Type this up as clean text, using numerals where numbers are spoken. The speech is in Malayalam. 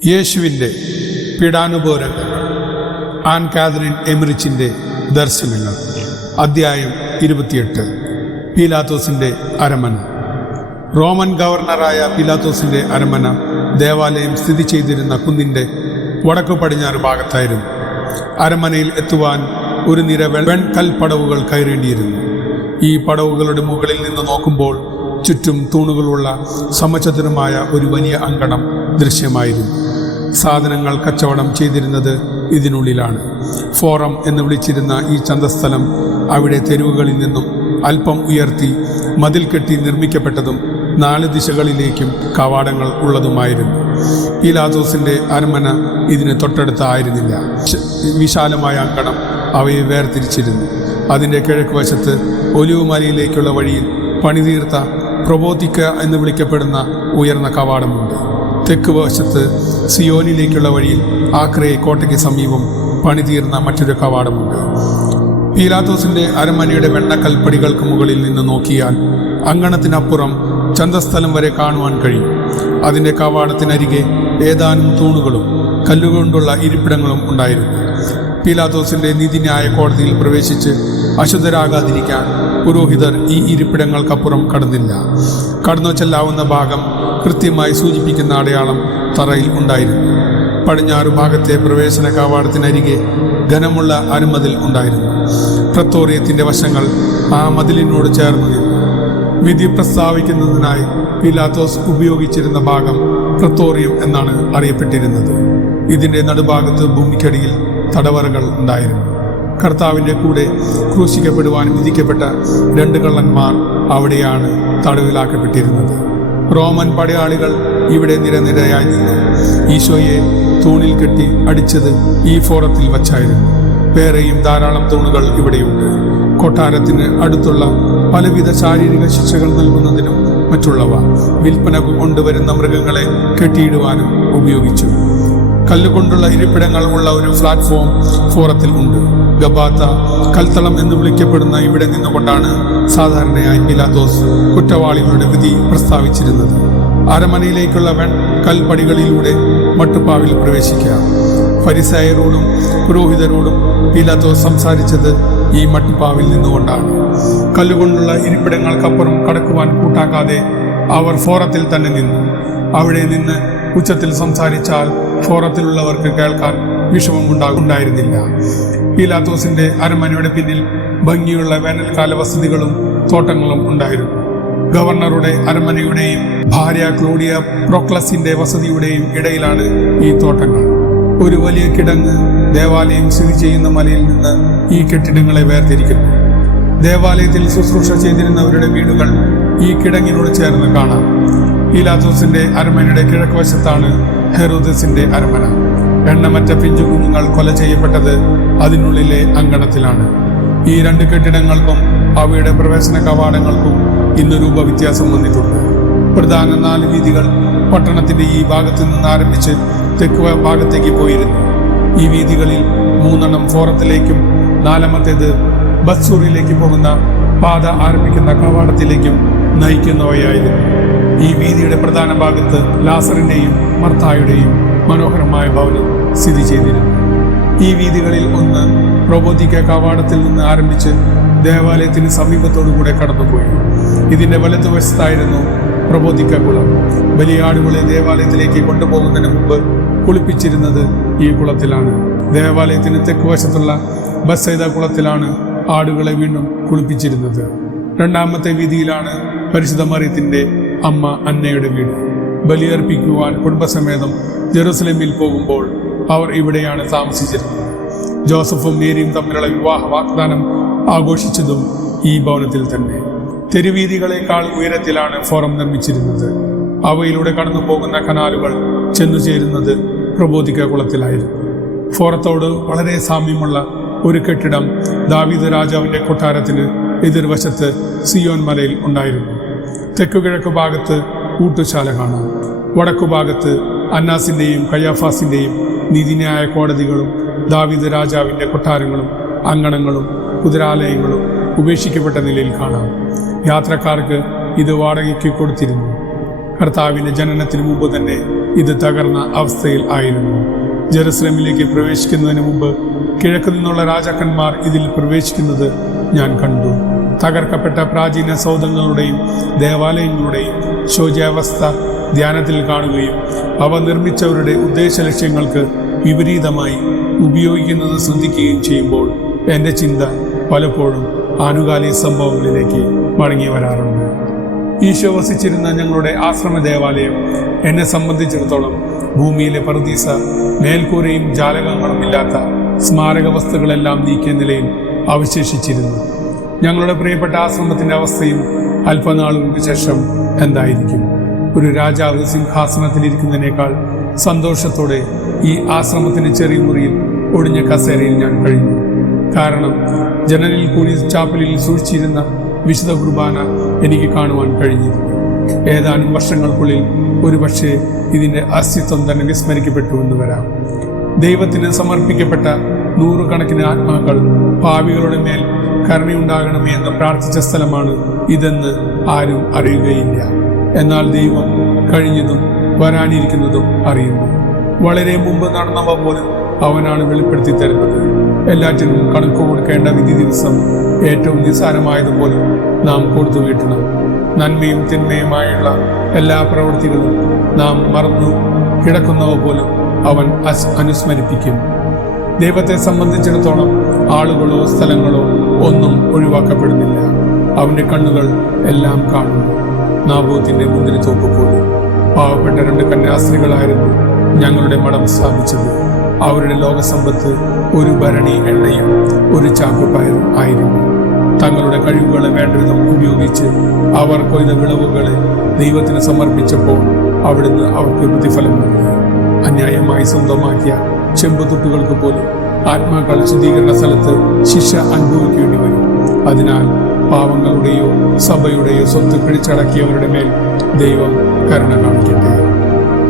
യേശുവിൻ്റെ പീഡാനുഭവങ്ങൾ. ആൻ കാതറിൻ എമിറിച്ചിൻ്റെ ദർശനങ്ങൾ. അധ്യായം 28. പീലാത്തോസിൻ്റെ അരമന. റോമൻ ഗവർണറായ പീലാത്തോസിൻ്റെ അരമന ദേവാലയം സ്ഥിതി ചെയ്തിരുന്ന കുന്നിൻ്റെ വടക്കു പടിഞ്ഞാറ് ഭാഗത്തായിരുന്നു. അരമനയിൽ എത്തുവാൻ ഒരു നിര വെൺകൽപ്പടവുകൾ കയറേണ്ടിയിരുന്നു. ഈ പടവുകളുടെ മുകളിൽ നിന്ന് നോക്കുമ്പോൾ ചുറ്റും തൂണുകളുള്ള സമചതുരമായ ഒരു വലിയ അങ്കണം ദൃശ്യമായിരുന്നു. സാധനങ്ങൾ കച്ചവടം ചെയ്തിരുന്നത് ഇതിനുള്ളിലാണ്. ഫോറം എന്ന് വിളിച്ചിരുന്ന ഈ ചന്തസ്ഥലം അവിടെ തെരുവുകളിൽ നിന്നും അല്പം ഉയർത്തി മതിൽ കെട്ടി നിർമ്മിക്കപ്പെട്ടതും 4 ദിശകളിലേക്കും കവാടങ്ങൾ ഉള്ളതുമായിരുന്നു. പീലാത്തോസിൻ്റെ അരമന ഇതിന് തൊട്ടടുത്തായിരുന്നില്ല. വിശാലമായ അങ്കണം അവയെ വേർതിരിച്ചിരുന്നു. അതിൻ്റെ കിഴക്ക് വശത്ത് ഒലിവുമലയിലേക്കുള്ള വഴിയിൽ പണിതീർത്ത പ്രബോധിക്ക എന്ന് വിളിക്കപ്പെടുന്ന ഉയർന്ന കവാടമുണ്ട്. തെക്ക് വശത്ത് സിയോനിലേക്കുള്ള വഴിയിൽ ആക്രയെ കോട്ടയ്ക്ക് സമീപം പണിതീർന്ന മറ്റൊരു കവാടമുണ്ട്. പീലാത്തോസിൻ്റെ അരമനയുടെ വെണ്ണക്കൽപ്പടികൾക്ക് മുകളിൽ നിന്ന് നോക്കിയാൽ അങ്കണത്തിനപ്പുറം ചന്തസ്ഥലം വരെ കാണുവാൻ കഴിയും. അതിൻ്റെ കവാടത്തിനരികെ ഏതാനും തൂണുകളും കല്ലുകൊണ്ടുള്ള ഇരിപ്പിടങ്ങളും ഉണ്ടായിരുന്നു. പീലാത്തോസിൻ്റെ നീതിന്യായ കോടതിയിൽ പ്രവേശിച്ച് അശുദ്ധരാകാതിരിക്കാൻ പുരോഹിതർ ഈ ഇരിപ്പിടങ്ങൾക്കപ്പുറം കടന്നില്ല. കടന്നു ചെല്ലാവുന്ന ഭാഗം കൃത്യമായി സൂചിപ്പിക്കുന്ന അടയാളം തറയിൽ ഉണ്ടായിരുന്നു. പടിഞ്ഞാറു ഭാഗത്തെ പ്രവേശന കവാടത്തിനരികെ ഘനമുള്ള അരുമതിൽ ഉണ്ടായിരുന്നു. പ്രത്തോറിയത്തിൻ്റെ വശങ്ങൾ ആ മതിലിനോട് ചേർന്നു നിന്നു. വിധി പ്രസ്താവിക്കുന്നതിനായി പീലാത്തോസ് ഉപയോഗിച്ചിരുന്ന ഭാഗം പ്രത്തോറിയം എന്നാണ് അറിയപ്പെട്ടിരുന്നത്. ഇതിൻ്റെ നടുഭാഗത്ത് ഭൂമിക്കടിയിൽ തടവറകൾ ഉണ്ടായിരുന്നു. കർത്താവിൻ്റെ കൂടെ ക്രൂശിക്കപ്പെടുവാൻ വിധിക്കപ്പെട്ട 2 കള്ളന്മാർ അവിടെയാണ് തടവിലാക്കപ്പെട്ടിരുന്നത്. റോമൻ പടയാളികൾ ഇവിടെ നിരനിരയായി നിന്നു. ഈശോയെ തൂണിൽ കെട്ടി അടിച്ചത് ഈ ഫോറത്തിൽ വച്ചായിരുന്നു. വേറെയും ധാരാളം തൂണുകൾ ഇവിടെയുണ്ട്. കൊട്ടാരത്തിന് അടുത്തുള്ള പലവിധ ശാരീരിക ശിക്ഷകൾ നൽകുന്നതിനും മറ്റുള്ളവ വിൽപ്പന കൊണ്ടുവരുന്ന മൃഗങ്ങളെ കെട്ടിയിടുവാനും ഉപയോഗിച്ചു. കല്ലുകൊണ്ടുള്ള ഇരിപ്പിടങ്ങൾ ഉള്ള ഒരു പ്ലാറ്റ്ഫോം ഫോറത്തിൽ ഉണ്ട്. ഗബാത്ത, കൽത്തളം എന്ന് വിളിക്കപ്പെടുന്ന ഇവിടെ നിന്നുകൊണ്ടാണ് സാധാരണയായി പീലാത്തോസ് കുറ്റവാളികളുടെ വിധി പ്രസ്താവിച്ചിരുന്നത്. അരമനയിലേക്കുള്ള കൽപ്പടികളിലൂടെ മട്ടുപ്പാവിൽ പ്രവേശിക്കാം. ഫരിസയരോടും പുരോഹിതരോടും പീലാത്തോസ് സംസാരിച്ചത് ഈ മട്ടുപ്പാവിൽ നിന്നുകൊണ്ടാണ്. കല്ലുകൊണ്ടുള്ള ഇരിപ്പിടങ്ങൾക്കപ്പുറം കടക്കുവാൻ കൂട്ടാക്കാതെ അവർ ഫോറത്തിൽ തന്നെ നിന്നു. അവിടെ നിന്ന് ഉച്ചത്തിൽ സംസാരിച്ചാൽ ഫോറത്തിലുള്ളവർക്ക് കേൾക്കാൻ വിഷമമുണ്ടായിരുന്നില്ല. പീലാത്തോസിന്റെ അരമനയുടെ പിന്നിൽ ഭംഗിയുള്ള വേനൽക്കാല വസതികളും തോട്ടങ്ങളും ഉണ്ടായിരുന്നു. ഗവർണറുടെ അരമനയുടെയും ഭാര്യ ക്ലോഡിയ പ്രോക്ലസിന്റെ വസതിയുടെയും ഇടയിലാണ് ഈ തോട്ടങ്ങൾ. ഒരു വലിയ കിടങ്ങ് ദേവാലയം സ്ഥിതി ചെയ്യുന്ന മലയിൽ നിന്ന് ഈ കെട്ടിടങ്ങളെ വേർതിരിക്കുന്നു. ദേവാലയത്തിൽ ശുശ്രൂഷ ചെയ്തിരുന്നവരുടെ വീടുകൾ ഈ കിടങ്ങിനോട് ചേർന്ന് കാണാം. പീലാത്തോസിന്റെ അരമനയുടെ കിഴക്ക് വശത്താണ് ഹെറോദസിന്റെ അരമന. എണ്ണമറ്റ പിഞ്ചു കുഞ്ഞുങ്ങൾ കൊല ചെയ്യപ്പെട്ടത് അതിനുള്ളിലെ അങ്കണത്തിലാണ്. ഈ 2 കെട്ടിടങ്ങൾക്കും അവയുടെ പ്രവേശന കവാടങ്ങൾക്കും ഇന്ന് രൂപവ്യത്യാസം വന്നിട്ടുണ്ട്. പ്രധാന 4 വീഥികൾ പട്ടണത്തിന്റെ ഈ ഭാഗത്തു നിന്ന് ആരംഭിച്ച് തെക്ക് ഭാഗത്തേക്ക് പോയിരുന്നു. ഈ വീഥികളിൽ 3 ഫോറത്തിലേക്കും 4ാമത്തേത് ബത്സൂറിലേക്ക് പോകുന്ന പാത ആരംഭിക്കുന്ന കവാടത്തിലേക്കും നയിക്കുന്നവയായിരുന്നു. ഈ വീതിയുടെ പ്രധാന ഭാഗത്ത് ലാസറിന്റെയും മർത്തായുടെയും മനോഹരമായ ഭവനം സ്ഥിതി ചെയ്തിരുന്നു. ഈ വീഥികളിൽ ഒന്ന് പ്രബോധിക്ക കവാടത്തിൽ നിന്ന് ആരംഭിച്ച് ദേവാലയത്തിന് സമീപത്തോടുകൂടെ കടന്നുപോയി. ഇതിന്റെ വലതുവശത്തായിരുന്നു പ്രബോധിക്ക കുളം. ബലിയാടുകളെ ദേവാലയത്തിലേക്ക് കൊണ്ടുപോകുന്നതിന് മുമ്പ് കുളിപ്പിച്ചിരുന്നത് ഈ കുളത്തിലാണ്. ദേവാലയത്തിന് തെക്ക് വശത്തുള്ള ബത്സൈദ കുളത്തിലാണ് ആടുകളെ വീണ്ടും കുളിപ്പിച്ചിരുന്നത്. 2ാമത്തെ വീതിയിലാണ് പരിശുദ്ധ മറിയത്തിന്റെ അമ്മ അന്നയുടെ വീട്. ബലിയർപ്പിക്കുവാൻ കുടുംബസമേതം ജെറുസലേമിൽ പോകുമ്പോൾ അവർ ഇവിടെയാണ് താമസിച്ചിരുന്നത്. ജോസഫും മേരിയും തമ്മിലുള്ള വിവാഹ വാഗ്ദാനം ആഘോഷിച്ചതും ഈ ഭവനത്തിൽ തന്നെ. തെരുവീതികളെക്കാൾ ഉയരത്തിലാണ് ഫോറം നിർമ്മിച്ചിരുന്നത്. അവയിലൂടെ കടന്നു പോകുന്ന കനാലുകൾ ചെന്നു ചേരുന്നത് പ്രബോധിക്ക കുളത്തിലായിരുന്നു. ഫോറത്തോട് വളരെ സാമ്യമുള്ള ഒരു കെട്ടിടം ദാവീദ് രാജാവിന്റെ കൊട്ടാരത്തിന് എതിർവശത്ത് സിയോൻ മലയിൽ ഉണ്ടായിരുന്നു. തെക്കുകിഴക്ക് ഭാഗത്ത് ഊട്ടുശാല കാണാം. വടക്കുഭാഗത്ത് അന്നാസിന്റെയും കയ്യാഫാസിന്റെയും നീതിന്യായ കോടതികളും ദാവീദ് രാജാവിന്റെ കൊട്ടാരങ്ങളും അങ്കണങ്ങളും കുതിരാലയങ്ങളും ഉപേക്ഷിക്കപ്പെട്ട നിലയിൽ കാണാം. യാത്രക്കാർക്ക് ഇത് വാടകയ്ക്ക് കൊടുത്തിരുന്നു. കർത്താവിന്റെ ജനനത്തിന് മുമ്പ് തന്നെ ഇത് തകർന്ന അവസ്ഥയിൽ ആയിരുന്നു. ജെറുസലേമിലേക്ക് പ്രവേശിക്കുന്നതിന് മുമ്പ് കിഴക്ക് നിന്നുള്ള രാജാക്കന്മാർ ഇതിൽ പ്രവേശിക്കുന്നത് ഞാൻ കണ്ടു. തകർക്കപ്പെട്ട പ്രാചീന സൗധങ്ങളുടെയും ദേവാലയങ്ങളുടെയും ശോച്യാവസ്ഥ ധ്യാനത്തിൽ കാണുകയും അവ നിർമ്മിച്ചവരുടെ ഉദ്ദേശ ലക്ഷ്യങ്ങൾക്ക് വിപരീതമായി ഉപയോഗിക്കുന്നത് ശ്രദ്ധിക്കുകയും ചെയ്യുമ്പോൾ എൻ്റെ ചിന്ത പലപ്പോഴും ആനുകാലിക സംഭവങ്ങളിലേക്ക് മടങ്ങി വരാറുണ്ട്. ഈശോ വസിച്ചിരുന്ന ഞങ്ങളുടെ ആശ്രമ ദേവാലയം എന്നെ സംബന്ധിച്ചിടത്തോളം ഭൂമിയിലെ പറുദീസ, മേൽക്കൂരയും ജാലകങ്ങളും ഇല്ലാത്ത സ്മാരക വസ്തുക്കളെല്ലാം നീക്കിയ നിലയിൽ അവശേഷിച്ചിരുന്നു. ഞങ്ങളുടെ പ്രിയപ്പെട്ട ആശ്രമത്തിന്റെ അവസ്ഥയും അല്പനാളുകൾക്ക് ശേഷം എന്തായിരിക്കും? ഒരു രാജാവ് സിംഹാസനത്തിലിരിക്കുന്നതിനേക്കാൾ സന്തോഷത്തോടെ ഈ ആശ്രമത്തിന്റെ ചെറിയ മുറിയിൽ ഒടിഞ്ഞ കസേരയിൽ ഞാൻ കഴിഞ്ഞു. കാരണം ജനലിൽ കൂടി ചാപ്പലിൽ സൂക്ഷിച്ചിരുന്ന വിശുദ്ധ കുർബാന എനിക്ക് കാണുവാൻ കഴിഞ്ഞിരുന്നു. ഏതാനും വർഷങ്ങൾക്കുള്ളിൽ ഒരുപക്ഷെ ഇതിന്റെ അസ്തിത്വം തന്നെ വിസ്മരിക്കപ്പെട്ടു എന്ന് വരാം. ദൈവത്തിന് സമർപ്പിക്കപ്പെട്ട നൂറുകണക്കിന് ആത്മാക്കൾ പാപികളുടെ മേൽ കരുണയുണ്ടാകണമേ എന്ന് പ്രാർത്ഥിച്ച സ്ഥലമാണ് ഇതെന്ന് ആരും അറിയുകയില്ല. എന്നാൽ ദൈവം കഴിഞ്ഞതും വരാനിരിക്കുന്നതും അറിയുന്നു. വളരെ മുമ്പ് നടന്നവ പോലും അവനാണ് വെളിപ്പെടുത്തി തരുന്നത്. എല്ലാറ്റിനും കണക്ക് കൊടുക്കേണ്ട വിധി ദിവസം ഏറ്റവും നിസ്സാരമായതുപോലും നാം കൊടുത്തു വീട്ടണം. നന്മയും തിന്മയുമായുള്ള എല്ലാ പ്രവൃത്തികളും നാം മറന്നു കിടക്കുന്നവ പോലും അവൻ അനുസ്മരിപ്പിക്കും. ദൈവത്തെ സംബന്ധിച്ചിടത്തോളം ആളുകളോ സ്ഥലങ്ങളോ ഒന്നും ഒഴിവാക്കപ്പെടുന്നില്ല. അവന്റെ കണ്ണുകൾ എല്ലാം കാണുന്നു. നാബോത്തിന്റെ മുന്തിരിത്തോപ്പ് പോലും. പാവപ്പെട്ട 2 കന്യാസ്ത്രീകളായിരുന്നു ഞങ്ങളുടെ മഠം സ്ഥാപിച്ചത്. അവരുടെ ലോകസമ്പത്ത് ഒരു ഭരണി എണ്ണയും ഒരു ചാക്കുപയറും ആയിരുന്നു. തങ്ങളുടെ കഴിവുകളെ വേണ്ടവിധം ഉപയോഗിച്ച് അവർ കൊയ്ത വിളവുകളെ ദൈവത്തിന് സമർപ്പിച്ചപ്പോൾ അവിടുന്ന് അവർക്ക് പ്രതിഫലം നൽകി. അന്യായമായി സ്വന്തമാക്കിയ ചെമ്പുതുട്ടുകൾക്ക് പോലും ആത്മാക്കൾ ശുദ്ധീകരണ സ്ഥലത്ത് ശിക്ഷ അനുഭവിക്കേണ്ടി വരും. അതിനാൽ പാവങ്ങളുടെയോ സഭയുടെയോ സ്വത്ത് പിടിച്ചടക്കിയവരുടെ മേൽ ദൈവം കരുണ കാണിക്കട്ടെ.